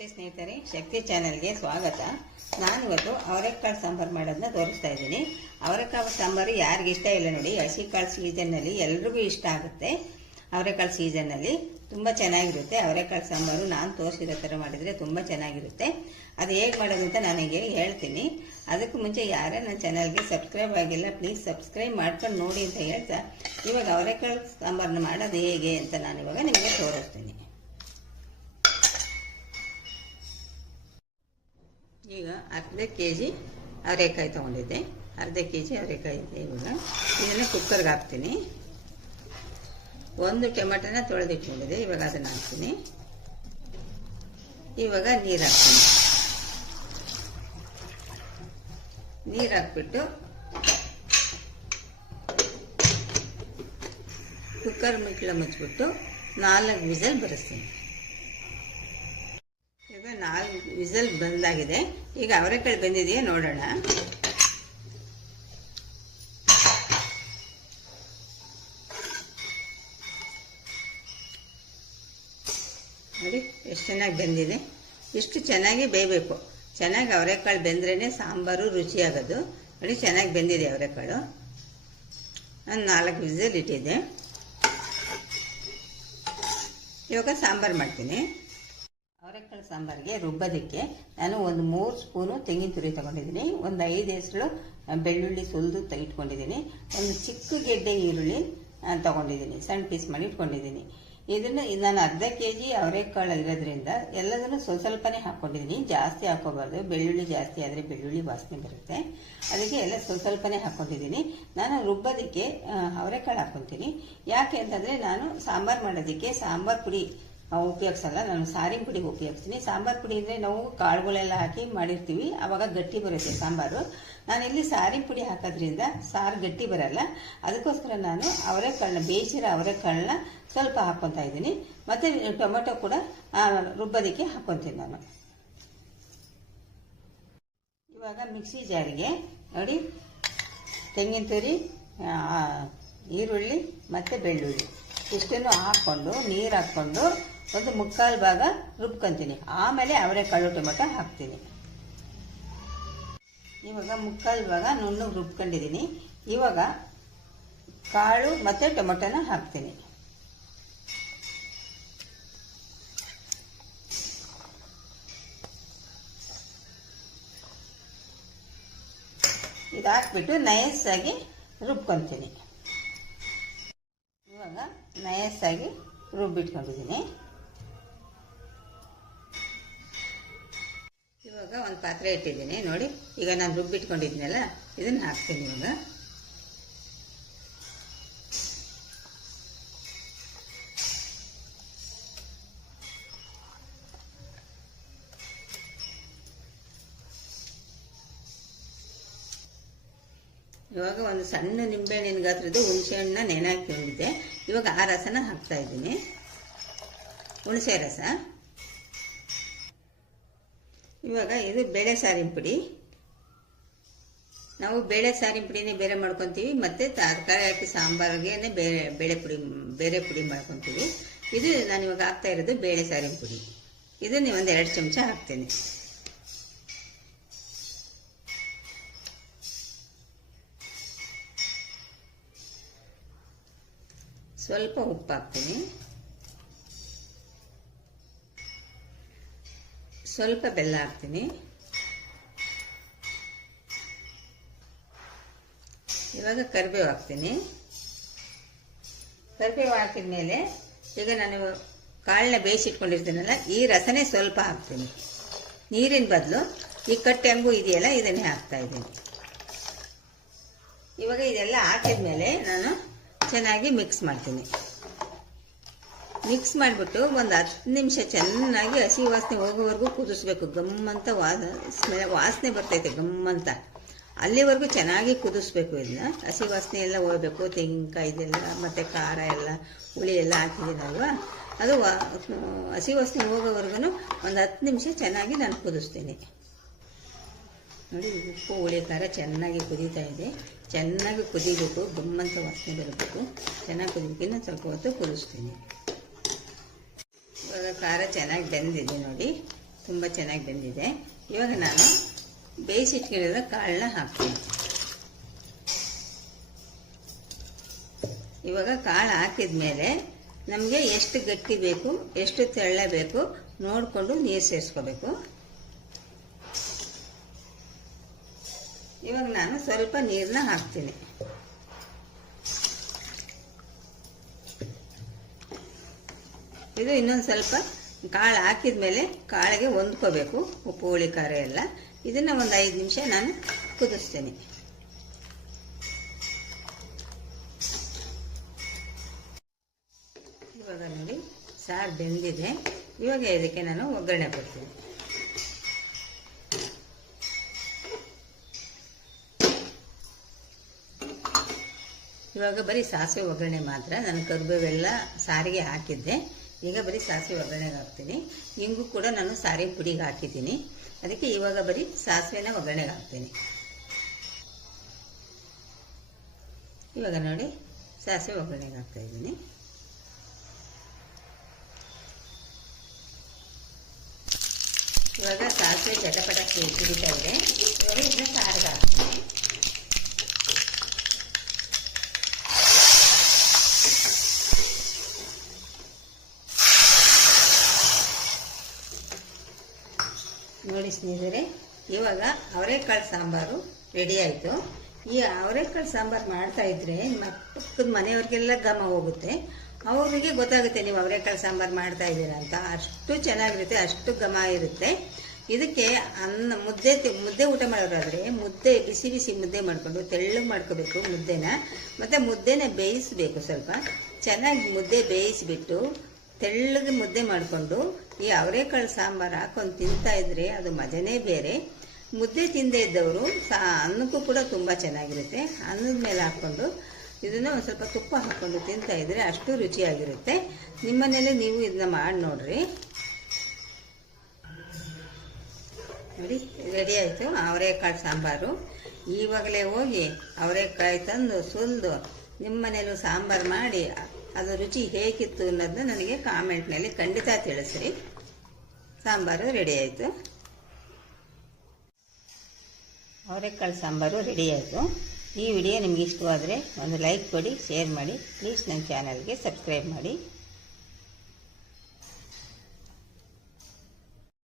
ನಮಸ್ತೆ ಸ್ನೇಹಿತರೆ, ಶಕ್ತಿ ಚಾನಲ್ಗೆ ಸ್ವಾಗತ. ನಾನು ಇವತ್ತು ಅವರೆಕಾಳು ಸಾಂಬಾರು ಮಾಡೋದನ್ನ ತೋರಿಸ್ತಾ ಇದ್ದೀನಿ. ಅವರೆಕಾಳು ಸಾಂಬಾರು ಯಾರಿಗೆ ಇಷ್ಟ ಇಲ್ಲ ನೋಡಿ, ಹಸಿಕಾಳು ಸೀಸನ್ನಲ್ಲಿ ಎಲ್ರಿಗೂ ಇಷ್ಟ ಆಗುತ್ತೆ ಅವರೆಕಾಳು ಸೀಸನ್ನಲ್ಲಿ. ತುಂಬ ಚೆನ್ನಾಗಿರುತ್ತೆ ಅವರೆಕಾಳು ಸಾಂಬಾರು. ನಾನು ತೋರಿಸಿರೋ ಥರ ಮಾಡಿದರೆ ತುಂಬ ಚೆನ್ನಾಗಿರುತ್ತೆ. ಅದು ಹೇಗೆ ಮಾಡೋದು ಅಂತ ನನಗೆ ಹೇಳ್ತೀನಿ. ಅದಕ್ಕೂ ಮುಂಚೆ ಯಾರೇ ನನ್ನ ಚಾನಲ್ಗೆ ಸಬ್ಸ್ಕ್ರೈಬ್ ಆಗಿಲ್ಲ, ಪ್ಲೀಸ್ ಸಬ್ಸ್ಕ್ರೈಬ್ ಮಾಡ್ಕೊಂಡು ನೋಡಿ ಅಂತ ಹೇಳ್ತಾ, ಇವಾಗ ಅವರೆಕಾಳು ಸಾಂಬಾರನ್ನ ಮಾಡೋದು ಹೇಗೆ ಅಂತ ನಾನು ಇವಾಗ ನಿಮಗೆ ತೋರಿಸ್ತೀನಿ. ಈಗ ಅರ್ಧ ಕೆ ಜಿ ಅವರೆಕಾಯಿ ತೊಗೊಂಡಿದ್ದೆ. ಅರ್ಧ ಕೆ ಜಿ ಅವರೆಕಾಯಿ ಇದೆ ಇವಾಗ. ಇದನ್ನು ಕುಕ್ಕರ್ಗೆ ಹಾಕ್ತೀನಿ. ಒಂದು ಟೊಮೆಟೊನ ತೊಳೆದಿಟ್ಕೊಂಡಿದ್ದೆ. ಇವಾಗ ಅದನ್ನು ಹಾಕ್ತೀನಿ. ಇವಾಗ ನೀರು ಹಾಕ್ತೀನಿ. ನೀರು ಹಾಕ್ಬಿಟ್ಟು ಕುಕ್ಕರ್ ಮಿಕ್ಳ ಮುಚ್ಚಿಬಿಟ್ಟು ನಾಲ್ಕು ವಿಸಲ್ ಬರೆಸ್ತೀನಿ. ನಾಲ್ಕು ವಿಸಲ್ ಬಂದಾಗಿದೆ. ಈಗ ಅವರೆಕಾಳು ಬೆಂದಿದೆಯಾ ನೋಡೋಣ. ನೋಡಿ, ಎಷ್ಟು ಚೆನ್ನಾಗಿ ಬೆಂದಿದೆ. ಇಷ್ಟು ಚೆನ್ನಾಗಿ ಬೇಯಬೇಕು. ಚೆನ್ನಾಗಿ ಅವರೆಕಾಳು ಬೆಂದ್ರೇ ಸಾಂಬಾರು ರುಚಿಯಾಗೋದು. ನೋಡಿ, ಚೆನ್ನಾಗಿ ಬೆಂದಿದೆ ಅವರೆಕಾಳು ನಾನು ನಾಲ್ಕು ವಿಸಲ್ ಇಟ್ಟಿದ್ದೆ. ಇವಾಗ ಸಾಂಬಾರು ಮಾಡ್ತೀನಿ. ಅವರೆಕಾಳು ಸಾಂಬಾರಿಗೆ ರುಬ್ಬೋದಕ್ಕೆ ನಾನು ಒಂದು ಮೂರು ಸ್ಪೂನು ತೆಂಗಿನ ತುರಿ ತಗೊಂಡಿದ್ದೀನಿ. ಒಂದು ಐದು ಹೆಸರು ಬೆಳ್ಳುಳ್ಳಿ ಸುಲಿದು ಇಟ್ಕೊಂಡಿದ್ದೀನಿ ಒಂದು ಚಿಕ್ಕ ಗೆಡ್ಡೆ ಈರುಳ್ಳಿ ತಗೊಂಡಿದ್ದೀನಿ. ಸಣ್ಣ ಪೀಸ್ ಮಾಡಿ ಇಟ್ಕೊಂಡಿದ್ದೀನಿ. ಇದನ್ನು ನಾನು ಅರ್ಧ ಕೆ ಜಿ ಅವರೆಕಾಳು ಇರೋದ್ರಿಂದ ಎಲ್ಲದನ್ನು ಸ್ವಲ್ಪ ಸ್ವಲ್ಪನೇ ಹಾಕ್ಕೊಂಡಿದ್ದೀನಿ ಜಾಸ್ತಿ ಹಾಕೋಬಾರ್ದು. ಬೆಳ್ಳುಳ್ಳಿ ಜಾಸ್ತಿ ಆದರೆ ಬೆಳ್ಳುಳ್ಳಿ ವಾಸನೆ ಬರುತ್ತೆ. ಅದಕ್ಕೆ ಎಲ್ಲ ಸ್ವಲ್ಪ ಸ್ವಲ್ಪನೇ ಹಾಕ್ಕೊಂಡಿದ್ದೀನಿ ನಾನು ರುಬ್ಬೋದಕ್ಕೆ ಅವರೆಕಾಳು ಹಾಕ್ಕೊತೀನಿ ಯಾಕೆ ಅಂತಂದರೆ ನಾನು ಸಾಂಬಾರು ಮಾಡೋದಕ್ಕೆ ಸಾಂಬಾರು ಪುಡಿ ಉಪಯೋಗಿಸಲ್ಲ. ನಾನು ಸಾರಿನ ಪುಡಿ ಉಪಯೋಗಿಸ್ತೀನಿ. ಸಾಂಬಾರು ಪುಡಿ ಅಂದರೆ ನಾವು ಕಾಳುಗಳೆಲ್ಲ ಹಾಕಿ ಮಾಡಿರ್ತೀವಿ. ಆವಾಗ ಗಟ್ಟಿ ಬರುತ್ತೆ ಸಾಂಬಾರು. ನಾನಿಲ್ಲಿ ಸಾರಿನ ಪುಡಿ ಹಾಕೋದ್ರಿಂದ ಸಾರು ಗಟ್ಟಿ ಬರಲ್ಲ. ಅದಕ್ಕೋಸ್ಕರ ನಾನು ಅವರೆಕಾಳನ್ನ, ಬೇಯಿಸಿರೋ ಅವರೆಕಾಳನ್ನ ಸ್ವಲ್ಪ ಹಾಕ್ಕೊತಾ ಇದ್ದೀನಿ. ಮತ್ತು ಟೊಮೆಟೊ ಕೂಡ ರುಬ್ಬೋದಕ್ಕೆ ಹಾಕ್ಕೊತೀನಿ ನಾನು. ಇವಾಗ ಮಿಕ್ಸಿ ಜಾರಿಗೆ ನೋಡಿ, ತೆಂಗಿನ ತುರಿ ಈರುಳ್ಳಿ ಮತ್ತು ಬೆಳ್ಳುಳ್ಳಿ. ಇಷ್ಟನ್ನು ಹಾಕ್ಕೊಂಡು, ನೀರು ಹಾಕ್ಕೊಂಡು ಒಂದು ಮುಕ್ಕಾಲು ಭಾಗ ರುಬ್ಕೊಂತೀನಿ. ಆಮೇಲೆ ಅವರೆಕಾಳು ಟೊಮೆಟೊ ಹಾಕ್ತೀನಿ. ಇವಾಗ ಮುಕ್ಕಾಲು ಭಾಗ ನುಣ್ಣು ರುಬ್ಕೊಂಡಿದ್ದೀನಿ. ಇವಾಗ ಕಾಳು ಮತ್ತು ಟೊಮೆಟೊನ ಹಾಕ್ತೀನಿ. ಇದು ಹಾಕ್ಬಿಟ್ಟು ನಯಸ್ಸಾಗಿ ರುಬ್ಕೊತೀನಿ. ಇವಾಗ ನಯಸ್ಸಾಗಿ ರುಬ್ಬಿಟ್ಕೊಂಡಿದ್ದೀನಿ. ಇವಾಗ ಒಂದು ಪಾತ್ರೆ ಇಟ್ಟಿದ್ದೀನಿ, ನೋಡಿ. ಈಗ ನಾನು ರುಬ್ಬಿಟ್ಕೊಂಡಿದ್ದೀನಲ್ಲ ಇದನ್ನು ಹಾಕ್ತೀನಿ ಇವಾಗ. ಇವಾಗ ಒಂದು ಸಣ್ಣ ನಿಂಬೆಹಣ್ಣಿನ ಗಾತ್ರದ್ದು ಹುಣಸೆ ಹಣ್ಣನ್ನ ಹಾಕಿ ಇವಾಗ ಆ ರಸನ ಹಾಕ್ತಾ ಇದ್ದೀನಿ. ಹುಣಸೆ ರಸ. ಇವಾಗ ಇದು ಬೇಳೆ ಸಾರಿನ ಪುಡಿ. ನಾವು ಬೇಳೆ ಸಾರಿನ ಪುಡಿನೇ ಬೇರೆ ಮಾಡ್ಕೊತೀವಿ, ಮತ್ತು ತರಕಾರಿ ಹಾಕಿ ಸಾಂಬಾರಿಗೆ ಬೇರೆ, ಬೇಳೆ ಪುಡಿ, ಬೇರೆ ಪುಡಿ ಮಾಡ್ಕೊತೀವಿ. ಇದು ನಾನು ಇವಾಗ ಹಾಕ್ತಾ ಇರೋದು ಬೇಳೆ ಸಾರಿನ ಪುಡಿ. ಇದನ್ನು ಒಂದು ಎರಡು ಚಮಚ ಹಾಕ್ತೀನಿ. ಸ್ವಲ್ಪ ಉಪ್ಪು ಹಾಕ್ತೀನಿ. ಸ್ವಲ್ಪ ಬೆಲ್ಲ ಹಾಕ್ತೀನಿ. ಇವಾಗ ಕರಿಬೇವು ಹಾಕ್ತೀನಿ. ಕರಿಬೇವು ಹಾಕಿದ ಮೇಲೆ ಈಗ ನಾನು ಕಾಳನ್ನ ಬೇಯಿಸಿಟ್ಕೊಂಡಿರ್ತೀನಲ್ಲ, ಈ ರಸನೇ ಸ್ವಲ್ಪ ಹಾಕ್ತೀನಿ. ನೀರಿನ ಬದಲು ಈ ಕಟ್ಟೆ ಇದೆಯಲ್ಲ, ಇದನ್ನೇ ಹಾಕ್ತಾ ಇದ್ದೀನಿ. ಇವಾಗ ಇದೆಲ್ಲ ಹಾಕಿದ ಮೇಲೆ ನಾನು ಚೆನ್ನಾಗಿ ಮಿಕ್ಸ್ ಮಾಡ್ತೀನಿ. ಮಿಕ್ಸ್ ಮಾಡಿಬಿಟ್ಟು ಒಂದು ಹತ್ತು ನಿಮಿಷ ಚೆನ್ನಾಗಿ ಹಸಿ ವಾಸನೆ ಹೋಗೋವರೆಗೂ ಕುದಿಸ್ಬೇಕು. ಗಮ್ಮಂತ ವಾಸ, ಸ್ಮೆಲ್, ವಾಸನೆ ಬರ್ತೈತೆ ಗಮ್ಮಂತ. ಅಲ್ಲಿವರೆಗೂ ಚೆನ್ನಾಗಿ ಕುದಿಸ್ಬೇಕು ಇದನ್ನ. ಹಸಿ ವಾಸನೆ ಎಲ್ಲ ಹೋಗ್ಬೇಕು. ತೆಂಗಿನಕಾಯಿದೆಲ್ಲ ಮತ್ತು ಖಾರ ಎಲ್ಲ, ಹುಳಿ ಎಲ್ಲ ಹಾಕಿದ್ದೀನಲ್ವ? ಅದು ಹಸಿ ವಾಸನೆ ಹೋಗೋವರೆಗೂ ಒಂದು ಹತ್ತು ನಿಮಿಷ ಚೆನ್ನಾಗಿ ನಾನು ಕುದಿಸ್ತೀನಿ. ನೋಡಿ ಉಪ್ಪು, ಹುಳಿ, ಖಾರ ಚೆನ್ನಾಗಿ ಕುದೀತಾ ಇದೆ. ಚೆನ್ನಾಗಿ ಕುದಿಬೇಕು ಗಮ್ಮಂತ ವಾಸನೆ ಬರಬೇಕು. ಚೆನ್ನಾಗಿ ಕುದಿಬೇಕು ಸ್ವಲ್ಪ ಹೊತ್ತು ಕುದಿಸ್ತೀನಿ. ಖಾರ ಚೆನ್ನಾಗಿ ಬೆಂದಿದೆ ನೋಡಿ. ತುಂಬ ಚೆನ್ನಾಗಿ ಬೆಂದಿದೆ. ಇವಾಗ ನಾನು ಬೇಯಿಸಿಟ್ಕೊಂಡಿರೋ ಕಾಳನ್ನ ಹಾಕ್ತೀನಿ. ಇವಾಗ ಕಾಳು ಹಾಕಿದ ಮೇಲೆ ನಮಗೆ ಎಷ್ಟು ಗಟ್ಟಿ ಬೇಕು, ಎಷ್ಟು ತೆಳ್ಳ ಬೇಕು ನೋಡಿಕೊಂಡು ನೀರು ಸೇರಿಸ್ಕೋಬೇಕು. ಇವಾಗ ನಾನು ಸ್ವಲ್ಪ ನೀರನ್ನ ಹಾಕ್ತೀನಿ. ಇದು ಇನ್ನೊಂದು ಸ್ವಲ್ಪ ಕಾಳು ಹಾಕಿದ ಮೇಲೆ ಕಾಳಿಗೆ ಹೊಂದ್ಕೋಬೇಕು, ಉಪ್ಪು, ಹುಳಿ, ಖಾರ ಎಲ್ಲ. ಇದನ್ನು ಒಂದು ಐದು ನಿಮಿಷ ನಾನು ಕುದಿಸ್ತೇನೆ. ಇವಾಗ ನೋಡಿ, ಸಾರು ಬೆಂದಿದೆ. ಇವಾಗ ಇದಕ್ಕೆ ನಾನು ಒಗ್ಗರಣೆ ಕೊಡ್ತೀನಿ. ಇವಾಗ ಬರೀ ಸಾಸಿವೆ ಒಗ್ಗರಣೆ ಮಾತ್ರ. ನಾನು ಕರ್ಬೇವೆಲ್ಲ ಸಾರಿಗೆ ಹಾಕಿದ್ದೆ. ಈಗ ಬರೀ ಸಾಸಿವೆ ಒಗ್ಗರಣೆಗೆ ಹಾಕ್ತೀನಿ. ಹಿಂಗೂ ಕೂಡ ನಾನು ಸಾರಿ ಪುಡಿಗೆ ಹಾಕಿದ್ದೀನಿ. ಅದಕ್ಕೆ ಇವಾಗ ಬರೀ ಸಾಸಿವೆನ ಒಗ್ಗರಣೆಗೆ ಹಾಕ್ತೀನಿ. ಇವಾಗ ನೋಡಿ, ಸಾಸಿವೆ ಒಗ್ಗರಣೆಗೆ ಹಾಕ್ತಾ ಇದ್ದೀನಿ. ಇವಾಗ ಸಾಸಿವೆ ಚಟಪಟ ಕುಡಿತಾ ಇದೆ. ಇದನ್ನ ಸಾರಿಗೆ ಹಾಕ್ತೀನಿ ನೋಡಿ ಸ್ನೇಹಿತರೆ, ಇವಾಗ ಅವರೆಕಾಳು ಸಾಂಬಾರು ರೆಡಿ ಆಯಿತು. ಈ ಅವರೆಕಾಳು ಸಾಂಬಾರು ಮಾಡ್ತಾ ಇದ್ರೆ ನಿಮ್ಮ ಪಕ್ಕದ ಮನೆಯವ್ರಿಗೆಲ್ಲ ಗಮ ಹೋಗುತ್ತೆ. ಅವರಿಗೆ ಗೊತ್ತಾಗುತ್ತೆ ನೀವು ಅವರೆಕಾಳು ಸಾಂಬಾರು ಮಾಡ್ತಾ ಇದ್ದೀರಾ ಅಂತ. ಅಷ್ಟು ಚೆನ್ನಾಗಿರುತ್ತೆ, ಅಷ್ಟು ಘಮ ಇರುತ್ತೆ. ಇದಕ್ಕೆ ಅನ್ನ, ಮುದ್ದೆ ಮುದ್ದೆ ಊಟ ಮಾಡೋರಾದರೆ ಮುದ್ದೆ, ಬಿಸಿ ಬಿಸಿ ಮುದ್ದೆ ಮಾಡಿಕೊಂಡು ತೆಳ್ಳಗೆ ಮಾಡ್ಕೋಬೇಕು ಮುದ್ದೆನ. ಮತ್ತು ಮುದ್ದೆನ ಬೇಯಿಸಬೇಕು ಸ್ವಲ್ಪ. ಚೆನ್ನಾಗಿ ಮುದ್ದೆ ಬೇಯಿಸಿಬಿಟ್ಟು ತೆಳ್ಳಗೆ ಮುದ್ದೆ ಮಾಡಿಕೊಂಡು ಈ ಅವರೆಕಾಳು ಸಾಂಬಾರು ಹಾಕೊಂಡು ತಿಂತಾ ಇದ್ರೆ ಅದು ಮಜನೇ ಬೇರೆ. ಮುದ್ದೆ ತಿಂದೇ ಇದ್ದವರು ಸಾ, ಅನ್ನಕ್ಕೂ ಕೂಡ ತುಂಬ ಚೆನ್ನಾಗಿರುತ್ತೆ. ಅನ್ನದ ಮೇಲೆ ಹಾಕ್ಕೊಂಡು ಇದನ್ನು ಒಂದು ಸ್ವಲ್ಪ ತುಪ್ಪ ಹಾಕ್ಕೊಂಡು ತಿಂತಾ ಇದ್ರೆ ಅಷ್ಟು ರುಚಿಯಾಗಿರುತ್ತೆ. ನಿಮ್ಮನೇಲೆ ನೀವು ಇದನ್ನ ಮಾಡಿ ನೋಡ್ರಿ. ನೋಡಿ, ರೆಡಿ ಆಯಿತು ಅವರೆಕಾಳು ಸಾಂಬಾರು. ಈವಾಗಲೇ ಹೋಗಿ ಅವರೆಕಾಯಿ ತಂದು ಸುಲಿದು ನಿಮ್ಮನೇಲೂ ಸಾಂಬಾರು ಮಾಡಿ, ಅದು ರುಚಿ ಹೇಗಿತ್ತು ಅನ್ನೋದನ್ನ ನನಗೆ ಕಾಮೆಂಟ್ನಲ್ಲಿ ಖಂಡಿತ ತಿಳಿಸ್ರಿ. ಸಾಂಬಾರು ರೆಡಿ ಆಯಿತು. ಅವರೆಕಾಳು ಸಾಂಬಾರು ರೆಡಿ ಆಯಿತು. ಈ ವಿಡಿಯೋ ನಿಮಗೆ ಇಷ್ಟವಾದರೆ ಒಂದು ಲೈಕ್ ಕೊಡಿ ಶೇರ್ ಮಾಡಿ ಪ್ಲೀಸ್ ನನ್ನ ಚಾನಲ್ಗೆ ಸಬ್ಸ್ಕ್ರೈಬ್ ಮಾಡಿ.